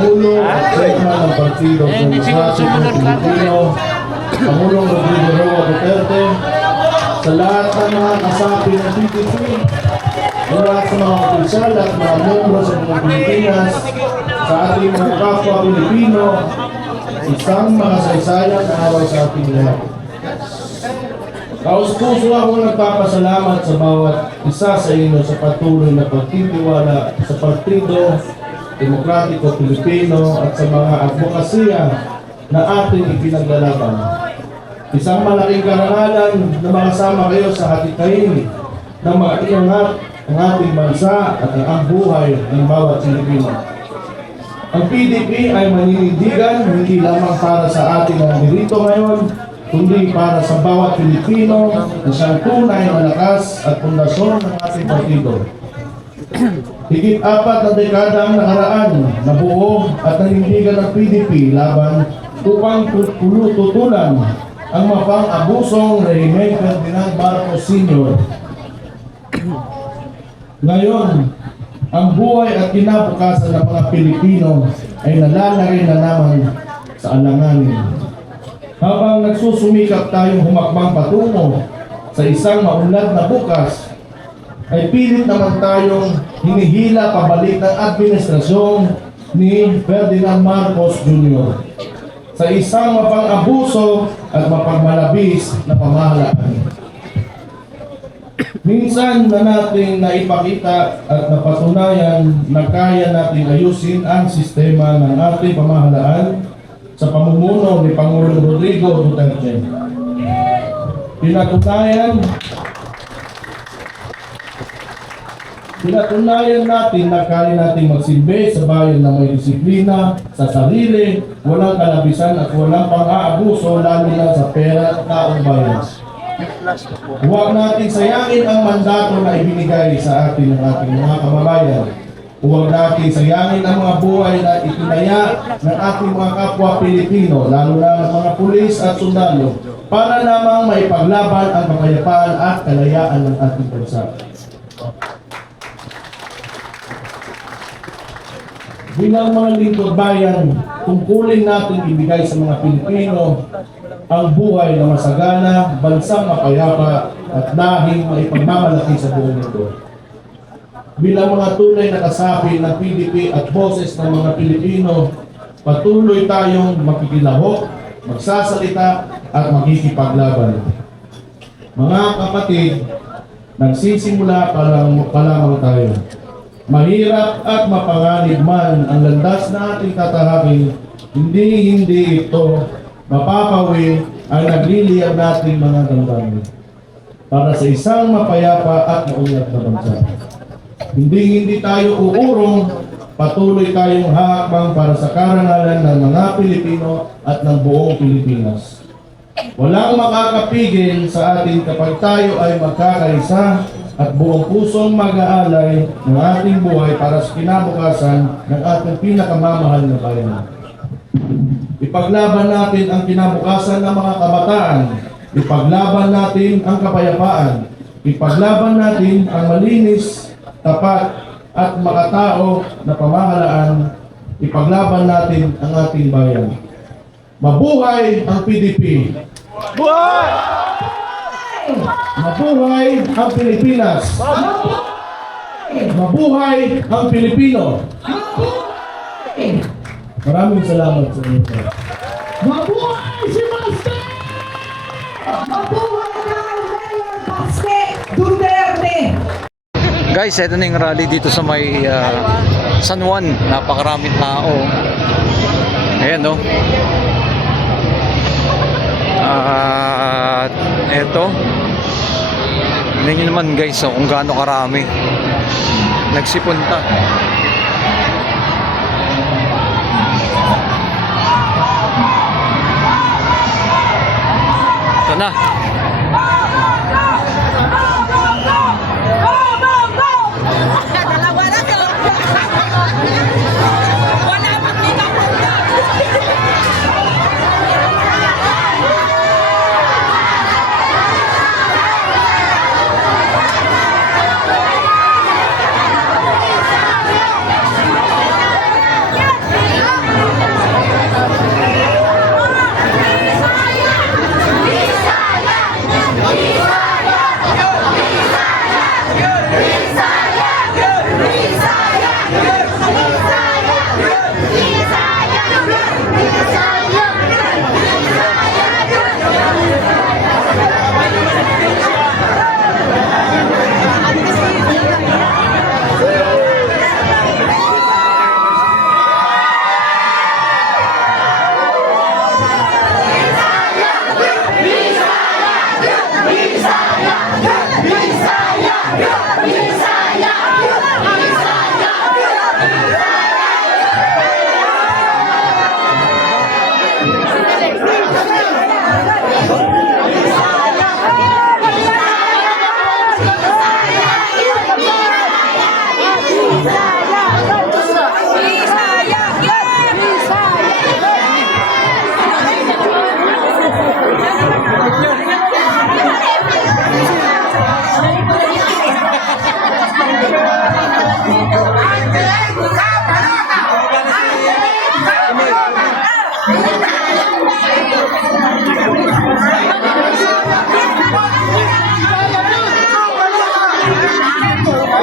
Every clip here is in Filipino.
Pangulo at Chairman ng Partido Demokratiko Pilipino, Pangulong Rodrigo Roa Duterte, sa lahat ng mga kasapi ng PDP, mula sa mga opisyal at mga membro sa mga Pilipinas, sa ating mga kapwa Pilipino, isang makasaysayang araw sa ating lahat. Kaus-puso ako nagpapasalamat sa bawat isa sa inyo sa patuloy na pagtitiwala sa Partido Demokratiko Pilipino at sa mga advokasya na ating ipinaglalaban. Isang malaking karangalan na makasama kayo sa hatikain na maiangat ang ating bansa at ang buhay ng bawat Pilipino. Ang PDP ay maninindigan hindi lamang para sa ating mga dirito ngayon, kundi para sa bawat Pilipino na siyang tunay na lakas at pundasyon ng ating partido. Higit 4 na dekada ang nakaraan na buo at nanindigan ng PDP laban upang tutulan ang mapang-abusong Rehimeng Ferdinand Marcos Sr. Ngayon, ang buhay at kinabukasan ng mga Pilipino ay nalalagay na naman sa alanganin. Habang nagsusumikap tayong humakbang patungo sa isang maunlad na bukas, ay pilit naman tayong hinihila pabalik ng administrasyon ni Ferdinand Marcos Jr. sa isang mapang-abuso at mapagmalabis na pamahalaan. Minsan na natin naipakita at napatunayan na kaya natin ayusin ang sistema ng ating pamahalaan sa pamumuno ni Pangulong Rodrigo Duterte. Pinatunayan natin na kaya natin magsilbi sa bayan na may disiplina sa sarili, walang kalabisan at walang pang-aabuso lalo na sa pera at taong bayan. Huwag natin sayangin ang mandato na ibinigay sa atin ng ating mga kababayan. Huwag natin sayangin ang mga buhay na itinaya ng ating mga kapwa Pilipino, lalo na ng mga pulis at sundalo, para lamang maipaglaban ang kapayapaan at kalayaan ng ating bansa. Bilang mga lingkod bayan, tungkulin natin ibigay sa mga Pilipino ang buhay na masagana, bansang mapayapa at dahing maipagmamalaki sa buong mundo. Bilang mga tunay na kasapi ng PDP at boses ng mga Pilipino, patuloy tayong makikilahok, magsasalita at makikipaglaban. Mga kapatid, nagsisimula pa lamang tayo. Mahirap at mapanganib man ang landas na ating tatahakin, hindi ito mapapawi ang nagliliyab nating mga damdamin para sa isang mapayapa at maunlad na bansa. Hindi tayo uurong, patuloy tayong hahakbang para sa karangalan ng mga Pilipino at ng buong Pilipinas. Walang makakapigil sa atin kapag tayo ay magkakaisa at buong pusong mag-aalay ng ating buhay para sa kinabukasan ng ating pinakamamahal na bayan. Ipaglaban natin ang kinabukasan ng mga kabataan. Ipaglaban natin ang kapayapaan. Ipaglaban natin ang malinis, tapat at makatao na pamahalaan. Ipaglaban natin ang ating bayan. Mabuhay ang PDP! Buhay! Mabuhay ang Pilipinas! Mabuhay ang Pilipino! Maraming salamat sa inyo. Mabuhay si Master! Mabuhay na Mayor Baste Duterte! Guys, ito na yung rally dito sa may San Juan. Napakaraming tao. Ayan, no? At eto, tingnan nyo naman guys, kung gaano karami nagsipunta. Ito na.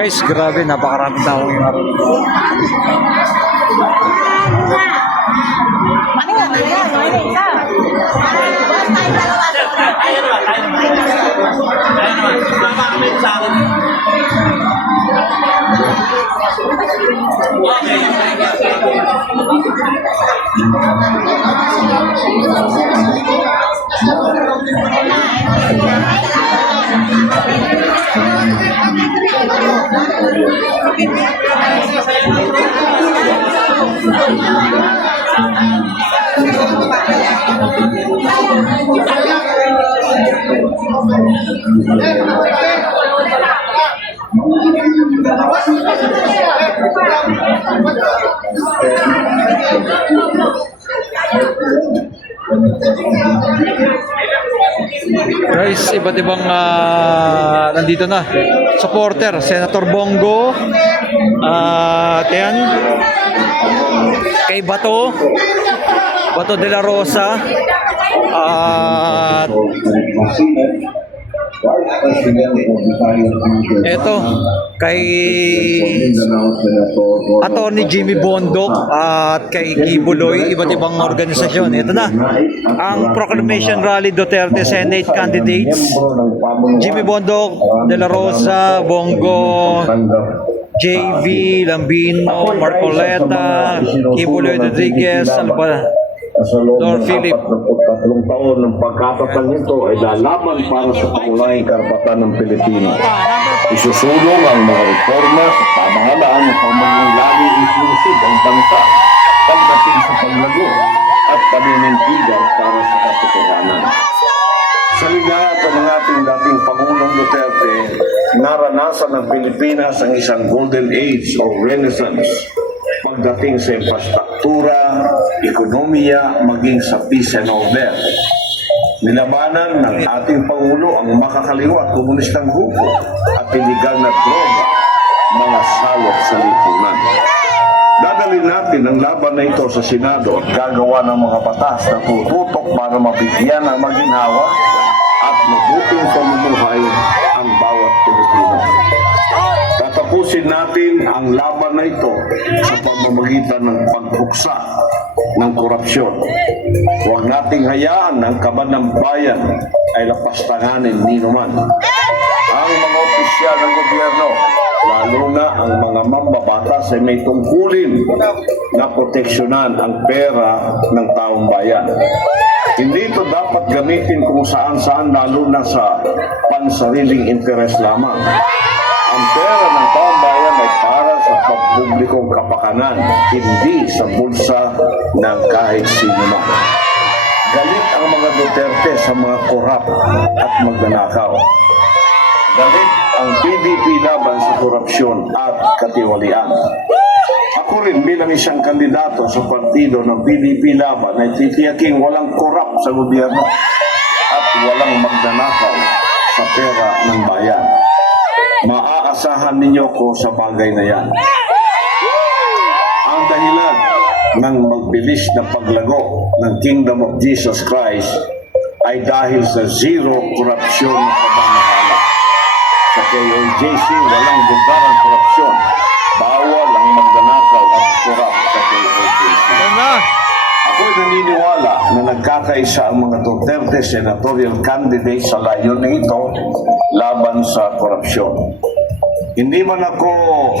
Guys, grabe, napakaraming tao yung araw. Guys, iba't ibang nandito na. Supporter, Senator Bongo, yan, kay Bato de la Rosa, at eto, kay Attorney Jimmy Bondok at kay Kibuloy, iba't ibang organisasyon. Ito na, ang Proclamation Rally Duterte Senate Candidates. Jimmy Bondok, De La Rosa, Bongo, JV, Lambino, Marcoleta, Kibuloy Rodriguez, Salvador Philip. 43 taon ng pagkatatang nito ay lalaban para sa pangunahing karapatan ng Pilipino. Isusulong ang mga reforma sa pamahalaan ng pamangulaling inklusib ang bansa pagdating sa paglago at paninindigan para sa katotohanan. Sa ligatan ng ating dating Pangulong Duterte, naranasan ng Pilipinas ang isang golden age o renaissance pagdating sa infrastruktura, ekonomiya, maging sa peace and order. Nilabanan ng ating Pangulo ang makakaliwa at komunistang grupo at iligal na droga, mga salot sa lipunan. Dadalhin natin ang laban na ito sa Senado at gagawa ng mga batas na tututok para mabigyan ng maginhawa at mabuting pamumuhay ang bawat Pilipino. Tatapusin natin ang laban na ito sa pamamagitan ng pagbuksa ng korupsyon. Huwag nating hayaan ang kaban ng bayan ay lapastanganin ninuman. Ang mga opisyal ng gobyerno, lalo na ang mga mambabatas ay may tungkulin na proteksyonan ang pera ng taong bayan. Hindi ito dapat gamitin kung saan-saan, lalo na sa pansariling interes lamang. Ang pera ng taong bayan ay para sa pampublikong kapakanan, hindi sa bulsa ng kahit sino man. Galit ang mga Duterte sa mga korap at magnanakaw. Galit ang PDP laban sa korupsyon at katiwalian. Ako rin bilang isang kandidato sa partido ng PDP laban ay titiyaking walang korap sa gobyerno at walang magnanakaw sa pera ng bayan. Maaasahan ninyo ko sa bagay na yan. Ang dahilan ng magbilis na paglago ng Kingdom of Jesus Christ ay dahil sa zero korupsyon na pamamahala. Sa KOJC, walang lugar ang korupsyon. Bawal ang magnanakaw at korap sa KOJC. Ako'y naniniwala na nagkakaisa ang mga Duterte senatorial candidates sa layunin ito laban sa korupsyon. Hindi man ako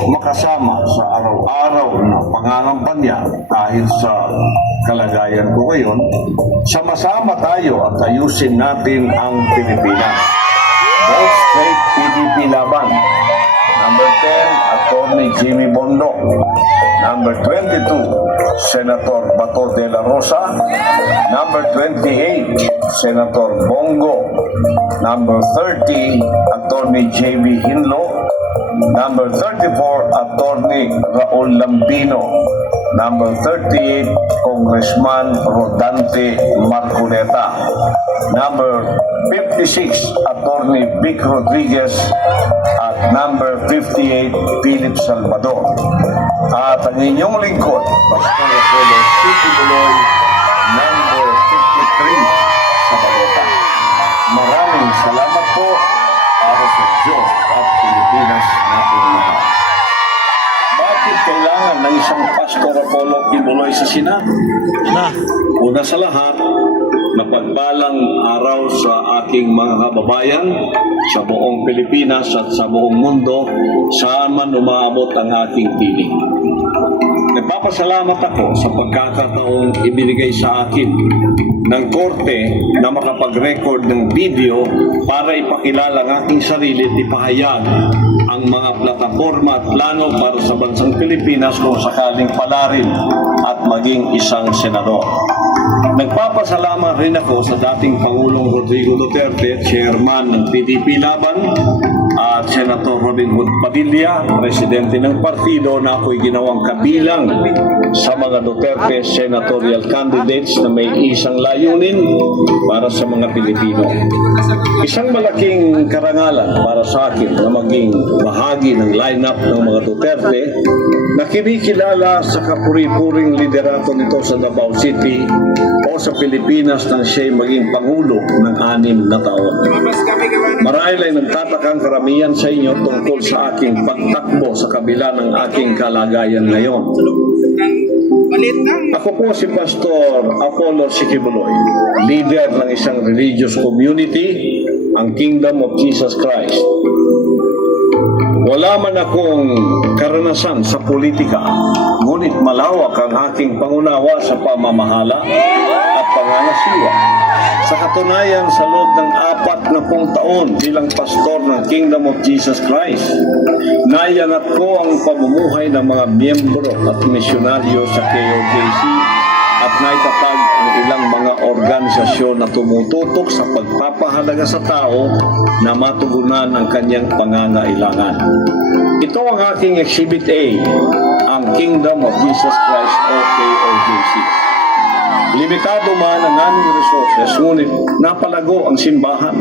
makasama sa araw-araw na pangangampanya dahil sa kalagayan ko ngayon, sama-sama tayo at ayusin natin ang Pilipinas. Both straight PDP Laban. Number 10, Attorney Jimmy Bondo. Number 22, Senator Bato de la Rosa. Number 28, Senator Bongo. Number 30, Attorney J.B. Hinlo. Number 34, Attorney Raul Lambino. Number 38, Congressman Rodante Marcoleta. Number 56, Attorney Vic Rodriguez. At number 58, Philip Salvador. At ang inyong lingkod, Pastor Apollo City Buloy, number 53 sa Balota. Maraming salamat po para sa Diyos at Pilipinas nating mahal. Bakit kailangan ng isang Pastor Apollo Kibuloy sa Senado? Una sa lahat, mapagpalang araw sa aking mga kababayan sa buong Pilipinas at sa buong mundo saan man umaabot ang aking tinig. Nagpapasalamat ako sa pagkakataong ibinigay sa akin ng korte na makapag-record ng video para ipakilala ang aking sarili at ipahayag ang mga plataforma at plano para sa bansang Pilipinas kung sakaling palarin at maging isang senador. Nagpapasalamat rin ako sa dating Pangulong Rodrigo Duterte, chairman ng PDP Laban, at Senator Robin Hood Padilla, presidente ng partido na ako'y ginawang kabilang sa mga Duterte senatorial candidates na may isang layunin para sa mga Pilipino. Isang malaking karangalan para sa akin na maging bahagi ng lineup ng mga Duterte na kinikilala sa kapuri-puring liderato nito sa Davao City o sa Pilipinas nang siya'y maging Pangulo ng 6 na taon. Marahil ay nagtatakang karamihan sa inyo tungkol sa aking pagtakbo sa kabila ng aking kalagayan ngayon. Ako po si Pastor Apollo Sikibuloy, leader ng isang religious community, ang Kingdom of Jesus Christ. Wala man akong karanasan sa politika, ngunit malawak ang aking pangunawa sa pamamahala at pangangasiwa. Sa katunayan, sa loob ng 40 taon bilang pastor ng Kingdom of Jesus Christ, nayangat ko ang pamumuhay ng mga miyembro at misyonaryo sa KOJC at naitatag ang ilang mga organisasyon na tumututok sa pagpapahalaga sa tao na matugunan ang kanyang pangangailangan. Ito ang aking Exhibit A, ang Kingdom of Jesus Christ o KOJC. Limitado man ang aming resources, ngunit napalago ang simbahan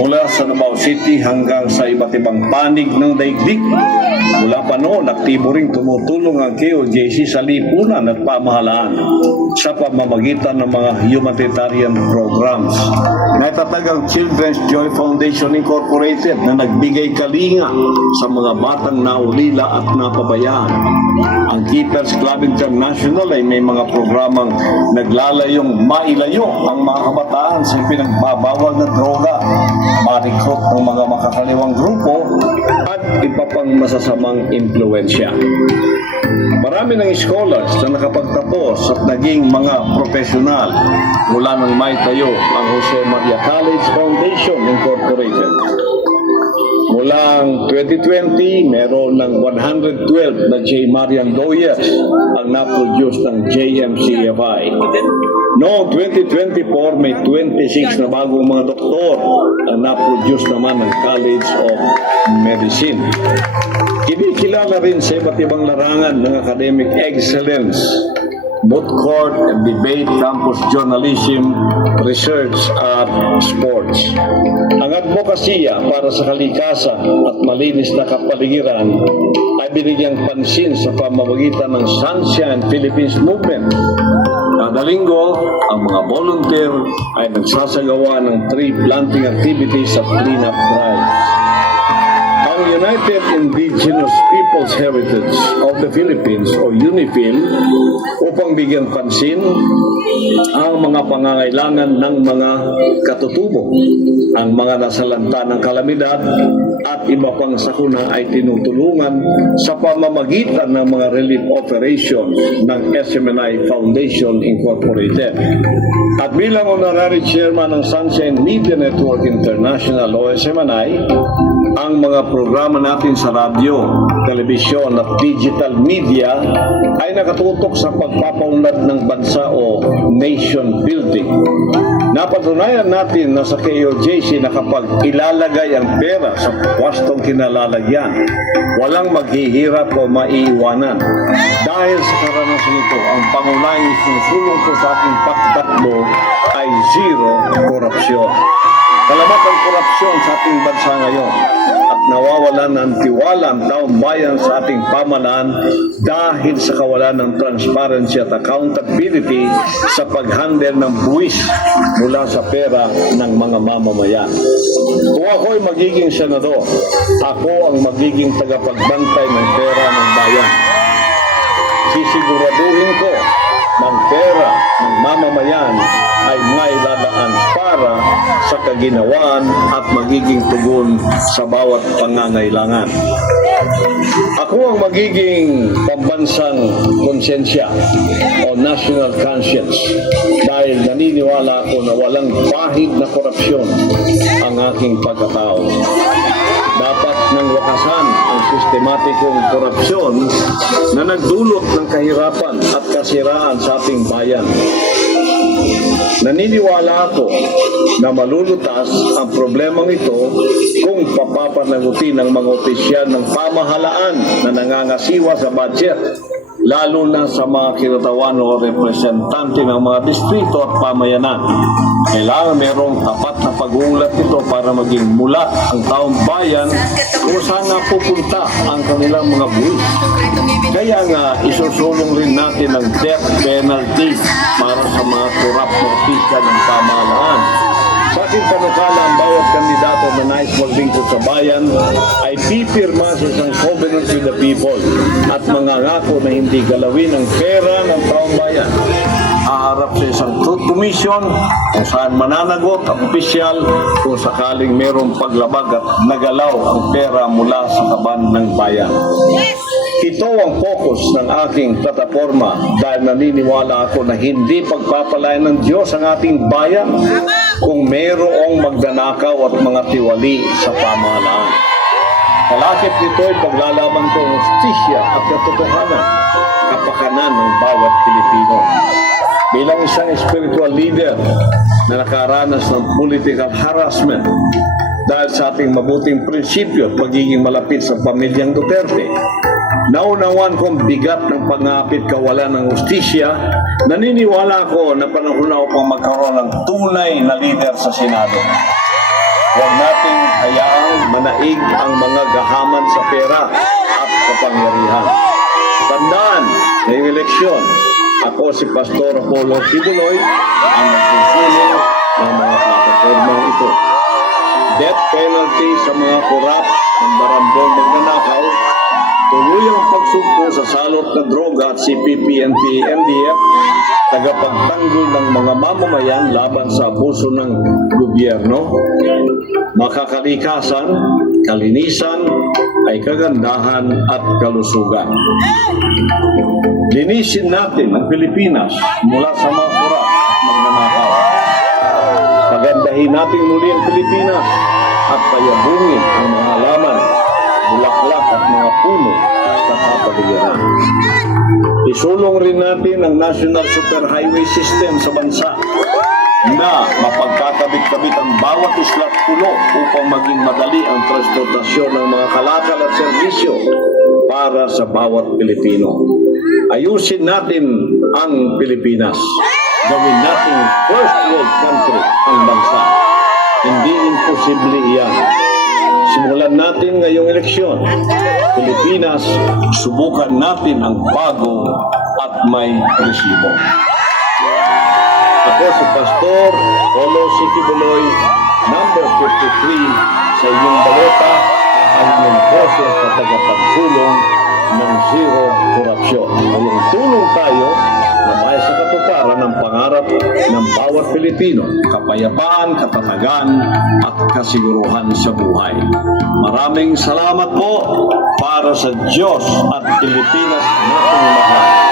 mula sa Davao City hanggang sa iba't ibang panig ng daigdig. Mula pa noon, aktibo ring tumutulong ang KOJC sa lipunan at pamahalaan sa pamamagitan ng mga humanitarian programs. Naitatag ang Children's Joy Foundation Incorporated na nagbigay kalinga sa mga batang naulila at napabayaan. Ang Keepers Club International ay may mga programang naglalayong mailayo ang mga kabataan sa pinagbabawal na droga, ma-recruit ng mga makakaliwang grupo at iba pang masasamang impluensya. Marami ng scholars na nakapagtapos at naging mga profesional mula nang may tayo ang Jose Maria College Foundation Incorporated. Mulang 2020, meron ng 112 na J. Marian Doyers ang na-produce ng JMCFI. Noong 2024, may 26 na bagong mga doktor ang na-produce naman ng College of Medicine. Kinikilala rin sa iba't ibang larangan ng academic excellence, both court and debate, campus journalism, research at sports. Ang advokasya para sa kalikasan at malinis na kapaligiran ay binigyang pansin sa pamamagitan ng Sunshine Philippines Movement. Kada linggo, ang mga volunteer ay nagsasagawa ng tree planting activities at cleanup drives. Ang United Indigenous Peoples Heritage of the Philippines o UNIFIL upang bigyan pansin ang mga pangangailangan ng mga katutubo, ang mga nasalanta ng kalamidad at iba pang sakuna ay tinutulungan sa pamamagitan ng mga relief operations ng SMNI Foundation Incorporated. At bilang honorary chairman ng Sunshine Media Network International o SMNI, ang mga programa natin sa radyo, telebisyon at digital media ay nakatutok sa pagpapaunlad ng bansa o nation building. Napatunayan natin na sa KOJC na kapag ilalagay ang pera sa pwestong kinalalagyan, walang maghihirap o maiiwanan. Dahil sa karanasan ito, ang pangunahing susulong ko sa aking pagtakbo ay zero korupsyon. Kalamat ang korupsyon sa ating bansa ngayon at nawawalan ng tiwala ang taong bayan sa ating pamahalaan dahil sa kawalan ng transparency at accountability sa pag-handle ng buwis mula sa pera ng mga mamamayan. Kung ako'y magiging senador, ako ang magiging tagapagbantay ng pera ng bayan. Sisiguraduhin ko ng pera ng mamamayan ay mailalaan para sa kaginawaan at magiging tugon sa bawat pangangailangan. Ako ang magiging pambansang konsensya o national conscience dahil naniniwala ako na walang pahid na korupsyon ang aking pagkatao. Dapat nang wakasan ang sistematikong korupsyon na nagdulot ng kahirapan at kasiraan sa ating bayan. Naniniwala ako na malulutas ang problemang ito kung papapanagutin ng mga opisyal ng pamahalaan na nangangasiwa sa budget, lalo na sa mga kinatawan o representante ng mga distrito at pamayanan. Kailangan merong tapat na pag-uulat nito para maging mulat ang taong bayan kung saan napupunta ang kanilang mga buwis. Kaya nga, isusulong rin natin ang death penalty para sa mga korap na opisyal ng pamahalaan. Sa ating panukala, ang bawat kandidato na nais maglingkod sa bayan ay pipirma sa isang covenant with the people at mangangako na hindi galawin ang pera ng taong bayan. Haharap sa isang truth commission kung saan mananagot ang opisyal kung sakaling mayroong paglabag at nagalaw ang pera mula sa kaban ng bayan. Ito ang focus ng aking plataforma dahil naniniwala ako na hindi pagpapalain ng Diyos ang ating bayan kung mayroong magdanakaw at mga tiwali sa pamahalaan. Kalakip nito ay paglalaban ko ang justisya at katotohanan, kapakanan ng bawat Pilipino. Bilang isang spiritual leader na nakaranas ng political harassment dahil sa ating mabuting prinsipyo at pagiging malapit sa pamilyang Duterte, naunawan kong bigat ng pangapit kawalan ng justisya. Naniniwala ko na panahon na upang magkaroon ng tunay na leader sa Senado. Huwag nating hayaang manaig ang mga gahaman sa pera at kapangyarihan. Tandaan, ngayong eleksyon, ako si Pastor Apollo Tibuloy ang nagsusulong ng mga plataformang ito. Death penalty sa mga korap ng barangay magnanakaw, tuluyang pagsugpo sa salot na droga at CPP-NP-NDF, tagapagtanggol ng mga mamamayan laban sa abuso ng gobyerno, makakalikasan, kalinisan, ay kagandahan at kalusugan. Linisin natin ang Pilipinas mula sa mga korap at magnanakaw. Pagandahin natin muli ang Pilipinas at payabungin ang mga halaman, bulaklak at mga puno sa kapaligiran. Isulong rin natin ang National Superhighway System sa bansa na mapagkakabit-kabit ang bawat isla at pulo upang maging madali ang transportasyon ng mga kalakal at serbisyo para sa bawat Pilipino. Ayusin natin ang Pilipinas. Gawin natin first world country ang bansa. Hindi imposible iyan. Simulan natin ngayong eleksyon. Pilipinas, subukan natin ang bago at may resibo. Ako si Pastor Apollo Tibuloy, number 53 sa inyong balota, ang inyong boses sa tagapagsulong ng zero korupsyon. Ngayong tulong tayo na may sa katuparan ng pangarap ng bawat Pilipino, kapayapaan, katatagan at kasiguruhan sa buhay. Maraming salamat po para sa Diyos at Pilipinas nating mahal.